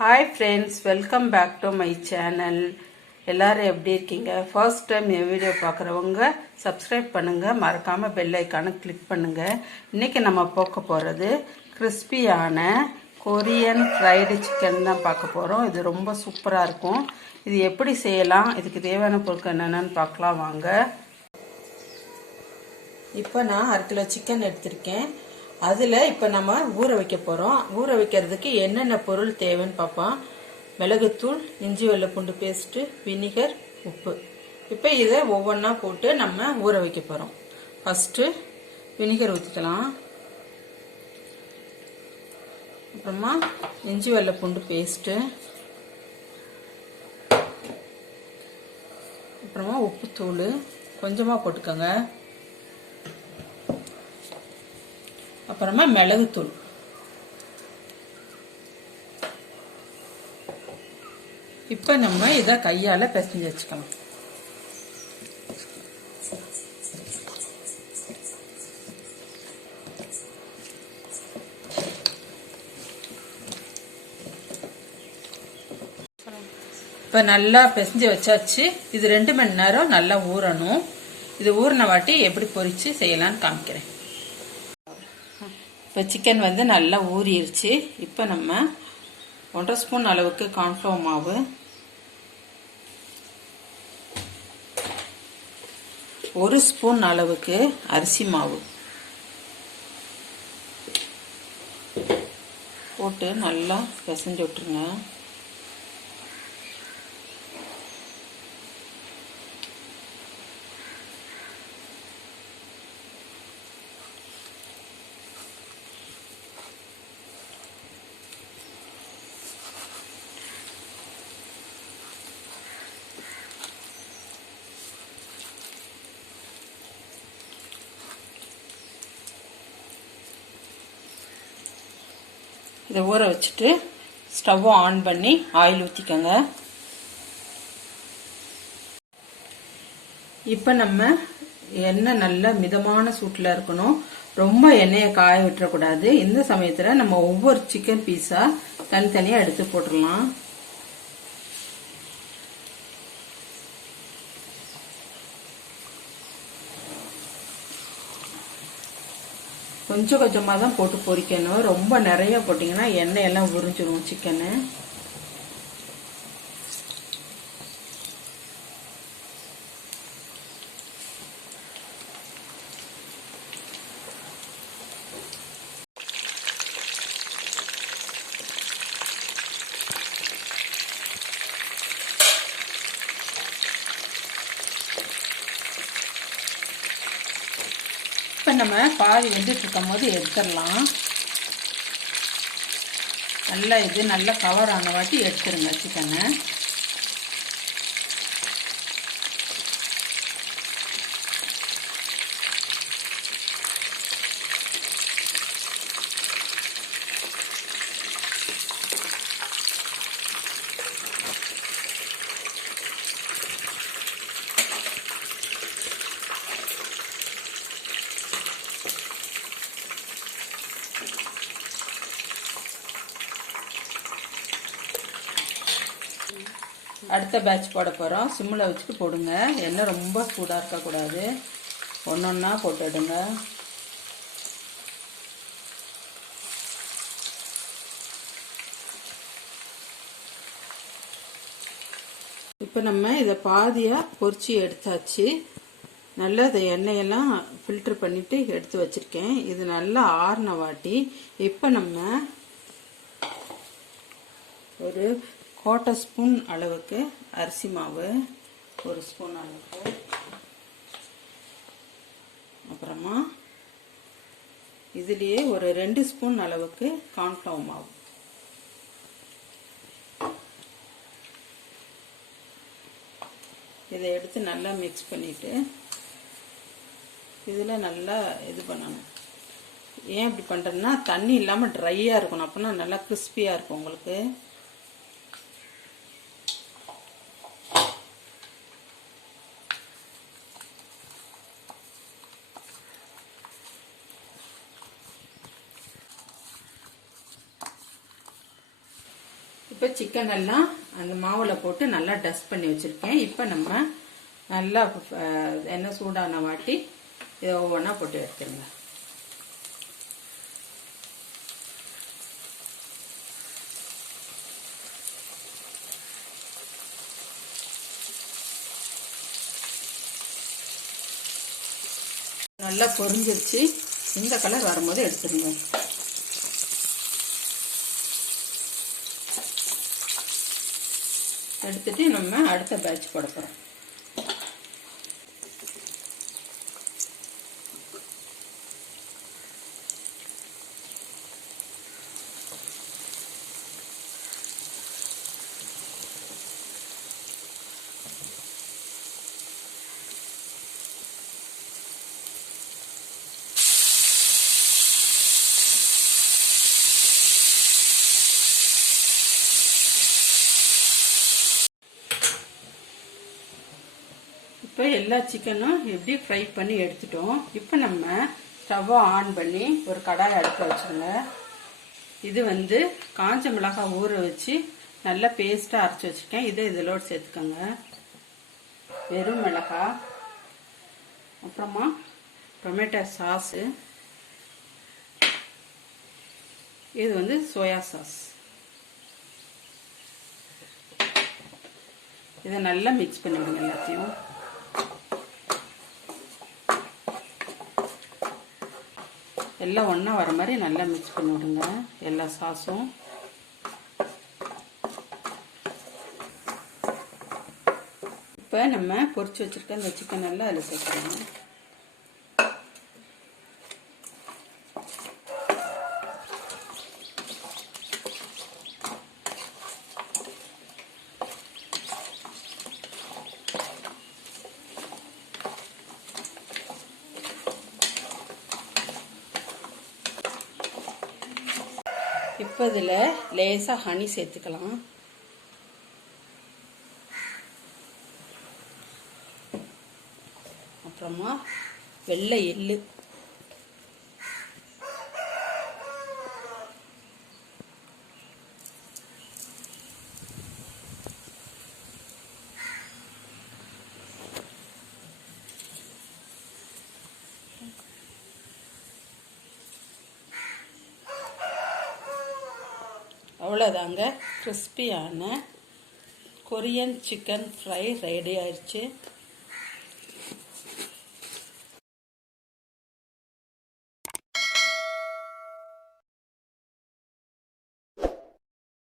Hi friends, welcome back to my channel. எல்லாரும் எப்படி இருக்கீங்க? ஃபர்ஸ்ட் டைம் என் வீடியோ பார்க்குறவங்க சப்ஸ்கிரைப் பண்ணுங்க, மறக்காம பெல் ஐகானை கிளிக் பண்ணுங்க. இன்னைக்கு நம்ம பார்க்க போறது கிறிஸ்பியான கொரியன் ஃப்ரைடு சிக்கன் தான் பார்க்க போறோம். இது ரொம்ப சூப்பரா இருக்கும். இது எப்படி செய்யலாம், இதுக்கு தேவையான பொருட்கள் என்னென்னு பார்க்கலாம் வாங்க. இப்போ நான் 1/2 கிலோ சிக்கன் எடுத்திருக்கேன். அதில் இப்போ நம்ம ஊற வைக்க போகிறோம். ஊற வைக்கிறதுக்கு என்னென்ன பொருள் தேவைன்னு பார்ப்போம். மிளகுத்தூள், இஞ்சி வெள்ளைப்பூண்டு பேஸ்ட்டு, வினிகர், உப்பு. இப்போ இதை ஒவ்வொன்றா போட்டு நம்ம ஊற வைக்க போகிறோம். ஃபஸ்ட்டு வினிகர் ஊற்றிக்கலாம். அப்புறமா இஞ்சி வெள்ளைப்பூண்டு பேஸ்ட்டு, அப்புறமா உப்புத்தூள் கொஞ்சமாக போட்டுக்கோங்க. அப்புறமா மிளகுத்தூள். இப்போ நம்ம இதை கையால் பிசைஞ்சு வச்சுக்கலாம். இப்போ நல்லா பிசைஞ்சு வச்சாச்சு. இது 2 மணி நேரம் நல்லா ஊறணும். இது ஊறின வாட்டி எப்படி பொரிச்சு செய்யலான்னு காமிக்கிறேன். இப்போ சிக்கன் வந்து நல்லா ஊறிடுச்சு. இப்போ நம்ம 1/2 ஸ்பூன் அளவுக்கு கார்ன்ஃப்ளவர் மாவு, 1 ஸ்பூன் அளவுக்கு அரிசி மாவு போட்டு நல்லா பிசைஞ்சு விட்டுருங்க. இதை ஊற வச்சுட்டு ஸ்டவ்வை ஆன் பண்ணி ஆயில் ஊற்றிக்கோங்க. இப்போ நம்ம எண்ணெய் நல்ல மிதமான சூட்டில் இருக்கணும். ரொம்ப எண்ணெயை காய விட்டுறக்கூடாது. இந்த சமயத்தில் நம்ம ஒவ்வொரு சிக்கன் பீஸா தனித்தனியாக எடுத்து போட்டுடலாம். கொஞ்சம் கொஞ்சமாக தான் போட்டு பொரிக்கணும். ரொம்ப நிறைய போட்டிங்கன்னா எண்ணெயெல்லாம் உறிஞ்சிடும் சிக்கனு. இப்போ நம்ம பாதி வெந்துட்டு இருக்கும் போது எடுத்துடலாம். நல்லா இது நல்லா கவர் ஆன வாட்டி எடுத்துருங்க சிக்கனை. அடுத்த பேட்ச் போட போகிறோம். சிம்மில் வச்சுட்டு போடுங்க. எண்ணெய் ரொம்ப சூடாக இருக்கக்கூடாது. ஒன்றொன்னா போட்டுடுங்க. இப்போ நம்ம இதை பாதியாக பொரிச்சு எடுத்தாச்சு. நல்லா இதை எண்ணெயெல்லாம் ஃபில்ட்ரு பண்ணிவிட்டு எடுத்து வச்சுருக்கேன். இது நல்லா ஆறின வாட்டி இப்போ நம்ம ஒரு 1/4 ஸ்பூன் அளவுக்கு அரிசி மாவு, 1 ஸ்பூன் அளவுக்கு, அப்புறமா இதுலேயே ஒரு 2 ஸ்பூன் அளவுக்கு கார்ன்ஃப்ளவர் மாவு, இதை எடுத்து நல்லா மிக்ஸ் பண்ணிவிட்டு இதில் நல்லா இது பண்ணணும். ஏன் இப்படி பண்ணுறேன்னா தண்ணி இல்லாமல் ட்ரையாக இருக்கணும். அப்படின்னா நல்லா கிறிஸ்பியாக இருக்கும் உங்களுக்கு. இப்போ சிக்கன் எல்லாம் அந்த மாவில் போட்டு நல்லா டஸ்ட் பண்ணி வச்சுருக்கேன். இப்போ நம்ம நல்லா எண்ணெய் சூடான வாட்டி இதை ஒவ்வொன்றா போட்டு எடுத்துருங்க. நல்லா பொரிஞ்சிருச்சு. இந்த கலர் வரும்போது எடுத்துருங்க. எடுத்துட்டு நம்ம அடுத்த பேட்ச் போட போகிறோம். இப்போ எல்லா சிக்கனும் எப்படி ஃப்ரை பண்ணி எடுத்துட்டோம். இப்போ நம்ம ஸ்டவ்வை ஆன் பண்ணி ஒரு கடாய் அடுக்க வச்சுருங்க. இது காஞ்ச மிளகாய் ஊற வச்சு நல்லா பேஸ்ட்டாக அரைச்சி வச்சுருக்கேன். இதை இதோட சேர்த்துக்கோங்க. வெறும் மிளகாய், அப்புறமா டொமேட்டோ சாஸு, இது சோயா சாஸ். இதை நல்லா மிக்ஸ் பண்ணிவிடுங்க. எல்லாத்தையும் எல்லாம் ஒன்றா வர மாதிரி நல்லா மிக்ஸ் பண்ணி விடுங்க. எல்லா சாஸும் இப்போ நம்ம பொரிச்சு வச்சுருக்க இந்த சிக்கன் எல்லாம் அதில் சேர்க்குறோம். இப்போ இதில் லேசாக ஹனி சேர்த்துக்கலாம். அப்புறமா வெள்ளை எள்ளு, அவ்வளோதாங்க. கிறிஸ்பியான கொரியன் சிக்கன் ஃப்ரை ரெடி ஆயிடுச்சு.